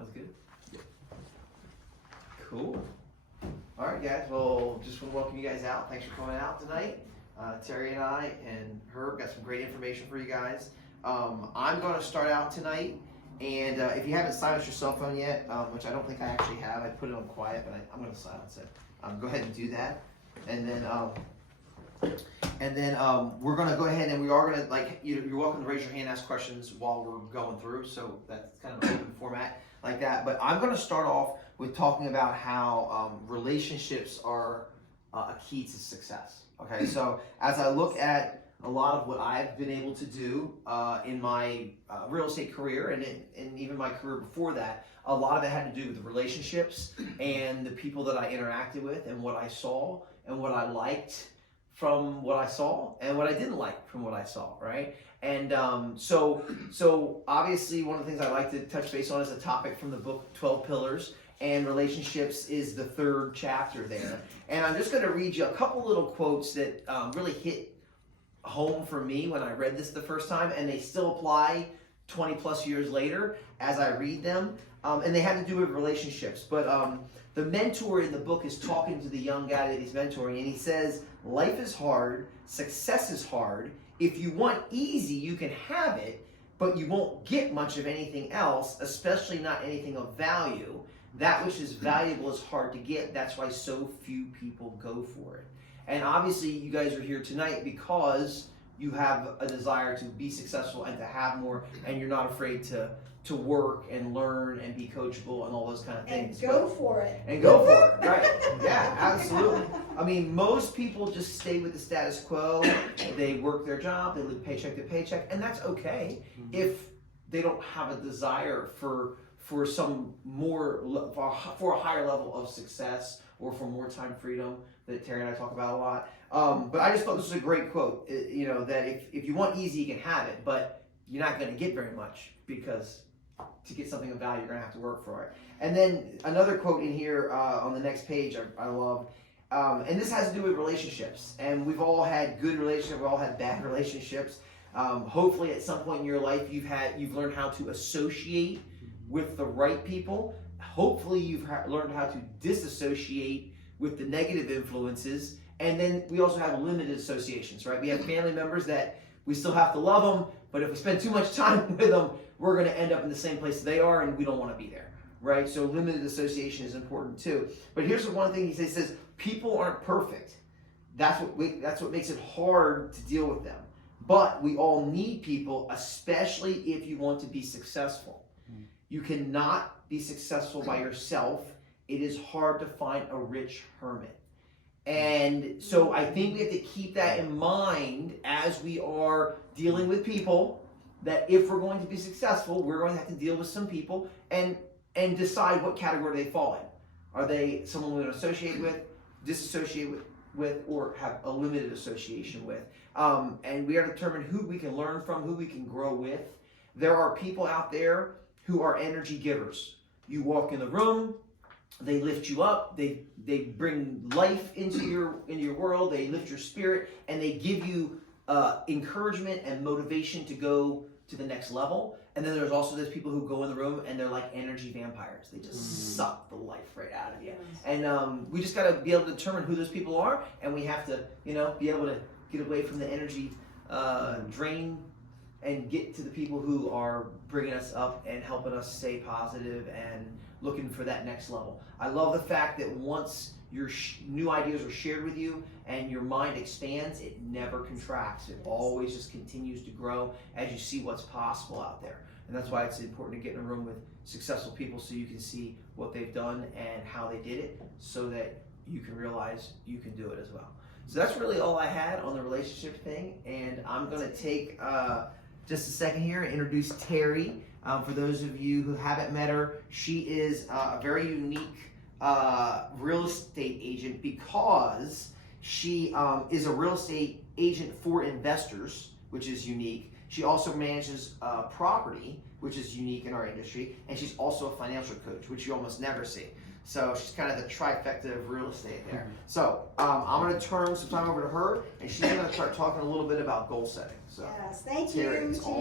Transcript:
was good. Cool. All right, guys. Well, just want to welcome you guys out. Thanks for coming out tonight. Terry and I and Herb got some great information for you guys. I'm going to start out tonight, and if you haven't silenced your cell phone yet, which I don't think I actually have, I put it on quiet, but I'm going to silence it. Go ahead and do that, and then we're going to go ahead and we are going to, you're welcome to raise your hand, ask questions while we're going through. So that's kind of an open format like that. But I'm going to start off with talking about how relationships are a key to success. Okay, so as I look at a lot of what I've been able to do in my real estate career and even my career before that, a lot of it had to do with the relationships and the people that I interacted with and what I saw and what I liked from what I saw and what I didn't like from what I saw, right? And so obviously one of the things I like to touch base on is a topic from the book 12 Pillars, and relationships is the third chapter there. And I'm just going to read you a couple little quotes that really hit home for me when I read this the first time, and they still apply 20 plus years later as I read them. And they have to do with relationships. But the mentor in the book is talking to the young guy that he's mentoring, and he says, life is hard, success is hard. If you want easy, you can have it, but you won't get much of anything else, especially not anything of value. That which is valuable is hard to get. That's why so few people go for it. And obviously you guys are here tonight because you have a desire to be successful and to have more, and you're not afraid to work and learn and be coachable and all those kind of things. And go for it. And go for it, right. Yeah, absolutely. I mean, most people just stay with the status quo. They work their job, they live paycheck to paycheck, and that's okay if they don't have a desire for some more, for a higher level of success or for more time freedom that Terry and I talk about a lot. But I just thought this was a great quote, that if you want easy, you can have it, but you're not going to get very much, because to get something of value, you're going to have to work for it. And then another quote in here on the next page I love, and this has to do with relationships. And we've all had good relationships, we've all had bad relationships. Hopefully at some point in your life you've learned how to associate with the right people. Hopefully you've learned how to disassociate with the negative influences. And then we also have limited associations, right? We have family members that we still have to love them, but if we spend too much time with them, we're going to end up in the same place they are, and we don't want to be there, right? So limited association is important too. But here's the one thing he says, people aren't perfect. That's what makes it hard to deal with them. But we all need people, especially if you want to be successful. You cannot be successful by yourself. It is hard to find a rich hermit. And so I think we have to keep that in mind as we are dealing with people, that if we're going to be successful, we're going to have to deal with some people and decide what category they fall in. Are they someone we're going to associate with, disassociate with, or have a limited association with? And we got to determine who we can learn from, who we can grow with. There are people out there who are energy givers. You walk in the room, they lift you up, they bring life into your world, they lift your spirit, and they give you encouragement and motivation to go to the next level. And then there's also those people who go in the room and they're like energy vampires. They just suck the life right out of you. And we just got to be able to determine who those people are, and we have to, be able to get away from the energy drain and get to the people who are bringing us up and helping us stay positive and looking for that next level. I love the fact that once your new ideas are shared with you and your mind expands, it never contracts. It always just continues to grow as you see what's possible out there. And that's why it's important to get in a room with successful people so you can see what they've done and how they did it, so that you can realize you can do it as well. So that's really all I had on the relationship thing. And I'm going to take just a second here and introduce Terry. For those of you who haven't met her, she is a very unique real estate agent because she is a real estate agent for investors, which is unique. She also manages property, which is unique in our industry, and she's also a financial coach, which you almost never see. So she's kind of the trifecta of real estate there. So I'm going to turn some time over to her, and she's going to start talking a little bit about goal setting. So Yes, thank Terry, you. it's all